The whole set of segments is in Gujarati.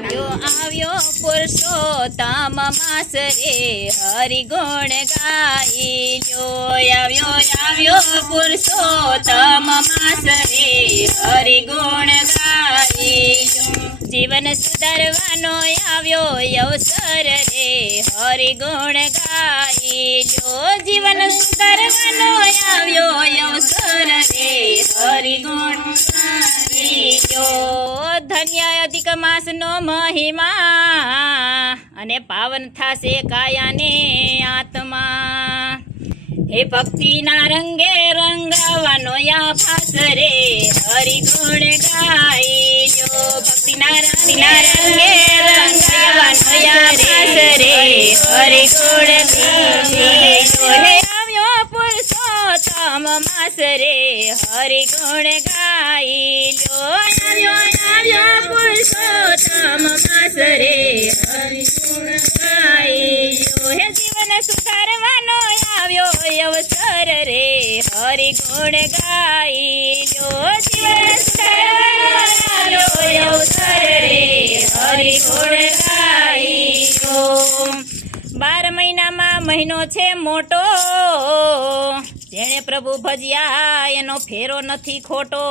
આવ્યો પુરુષોત્તમ માસ રે હરિ ગુણ ગાઈ લ્યો આવ્યો પુરુષોત્તમ માસ રે હરિ ગુણ ગાઈ જીવન સુધારવાનો આવ્યો અવસર રે હરિ ગુણ ગાઈ જીવન સુધારવાનો આવ્યો અવસર રે હરિ ગુણ ગાઈ ધન્ય અધિક માસનો મહિમા અને પાવન થાશે કાયાને આત્મા હે ભક્તિના રંગે રંગાવાનો યા ફાસ રે હરિ ગુણ ગાઈ ભક્તિના રંગે રંગાવાનો યા ફાસ રે હરિ ગુણ ગાઈ હે આવ્યો પુરુષોત્તમ માસ રે હરિ ગુણ ગાઈ આવ્યો પુરુષોત્તમ માસ રે હરિ ગુણ ગાઈ હે જીવન સુધારવાનો આવ્યો અવસર રે હરિ ગુણ ગાઈ જીવન સુધારવાનો આવ્યો અવસર રે હરિ ગુણ ગાઈ 12 મહિનામાં મહિનો છે મોટો જેણે પ્રભુ ભજ્યા એનો ફેરો નથી ખોટો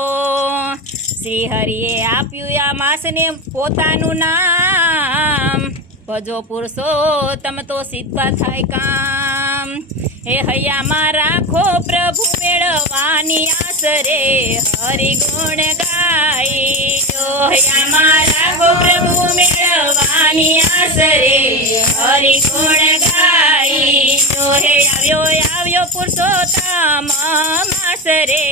શ્રી હરિએ આપ્યું આ માસને પોતાનું નામ ભજો પુરુષોત્તમ તો સિદ્ધા થાય કામ હે હૈયામાં રાખો પ્રભુ મેળવાની આસ રે હરિ ગુણ ગાઈ હૈયામાં રાખો પ્રભુ મેળવાની આસ રે હરિ ગુણ ગાઈ હે આવ્યો પુરુષોત્તમ માસ રે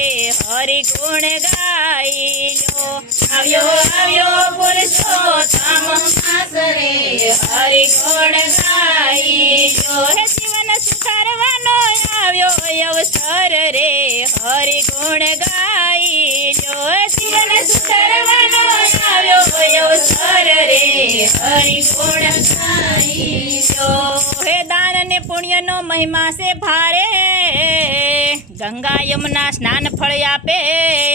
હરિ ગુણ ગાઈ આવ્યો પુરુષોત્તમ માસ રે હરિ ગુણ ગાઈ હે જીવન સુધારવાનો આવ્યો અવસર રે હરિ ગુણ ગાઈ જીવન સુધારવાનો આવ્યો અવસર રે હરિ ગુણ ગાઈ હે દાન અને પુણ્યનો મહિમા છે ભારે ગંગા યમુના સ્નાન ફળ આપે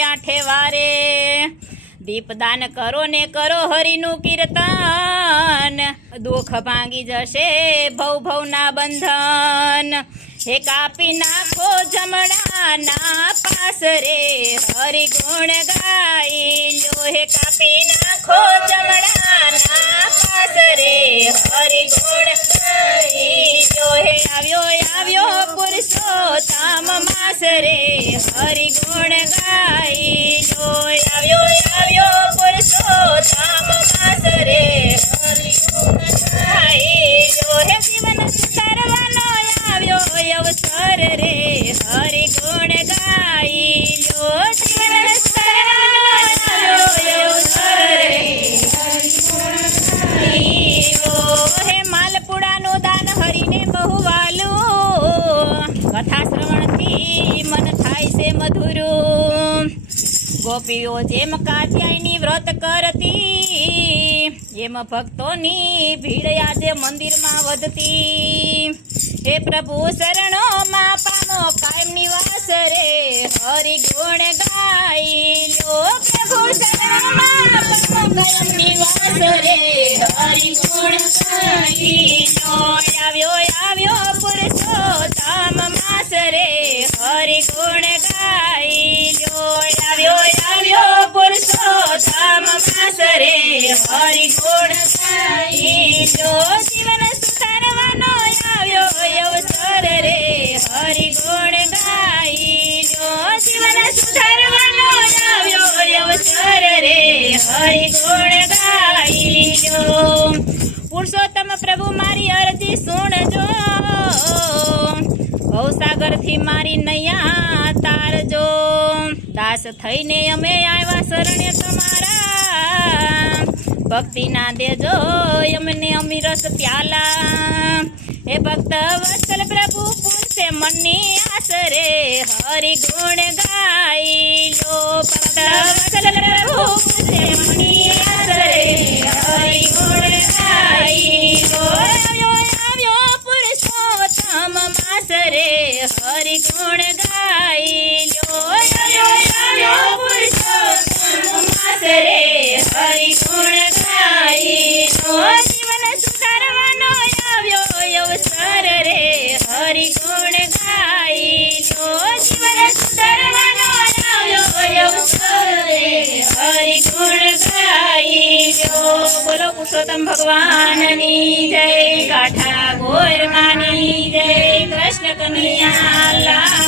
8 વારે દીપદાન કરો ને કરો હરિનું કીર્તન દુઃખ ભાંગી જશે ભવના બંધન હે કાપી નાખો જમણાના પાસ રે હરિ ગુણ ગાઈ હે કાપી નાખો જમણાના પાસ રે હરિ ગુણ ગાઈ હે આવ્યો પુરુષોત્તમ માસ રે હરિ ગુણ ગાઈ આવ્યો પુરુષોત્તમ માસ રે હરિ ગુણ ગાઈ હે જીવન સુધારવાનો આવ્યો અવસર રે હરિ ગુણ ગાઈ જીવન સુધારવાનો આવ્યો અવસર રે હરિ ગુણ ગાઈ હે માલપુડાનું દાન હરિને બહુ વાલું કથા શ્રવણથી મન થાય છે મધુરું ગોપીઓ જેમ કાત્યાયની વ્રત કરતી એમ ભક્તોની ભીડ આજે મંદિરમાં વધતી હે પ્રભુ શરણોમાં પામો કાયમ નિવાસ રે હરિ ગુણ ગાઈ પ્રભુ શરણોમાં પામો કાયમ નિવાસ રે હરિ ગુણ ગાઈ આવ્યો પુરુષોત્તમ માસ રે હરિ ગુણ ગાઈ આવ્યો પુરુષોત્તમ માસ રે હરિ ગુણ ગાઈ જીવન સુધારવાનો આવ્યો અવસર રે હરિ ગુણ ગાઈ જીવન સુધારવાનો આવ્યો અવસર રે હરિ ગુણ ગાઈ પુરુષોત્તમ પ્રભુ મારી અરજી સુણજો ભવસાગરથી મારી નૈયા તારજો દાસ થઈને અમે આવ્યા શરણ્ય તમારા ભક્તિના દેજો અમને અમીરસ પ્યાલા હે ભક્ત વત્સલ પ્રભુ પૂરશે મનની આસ રે હરિ ગુણ ગાઈ ભક્ત વત્સલ પ્રભુ પૂરશે મનની આસ રે હરિ ગુણ ગાઈ આવ્યો પુરુષોત્તમ માસ રે હરિ ગુણ ગાઈ આવ્યો પુરુષોત્તમ માસ રે હરિ ગુણ ગાઈ બોલો પુરુષોત્તમ ભગવાનની જય, કાઠા ગોરમાની જય, કૃષ્ણ કનૈયા લાલ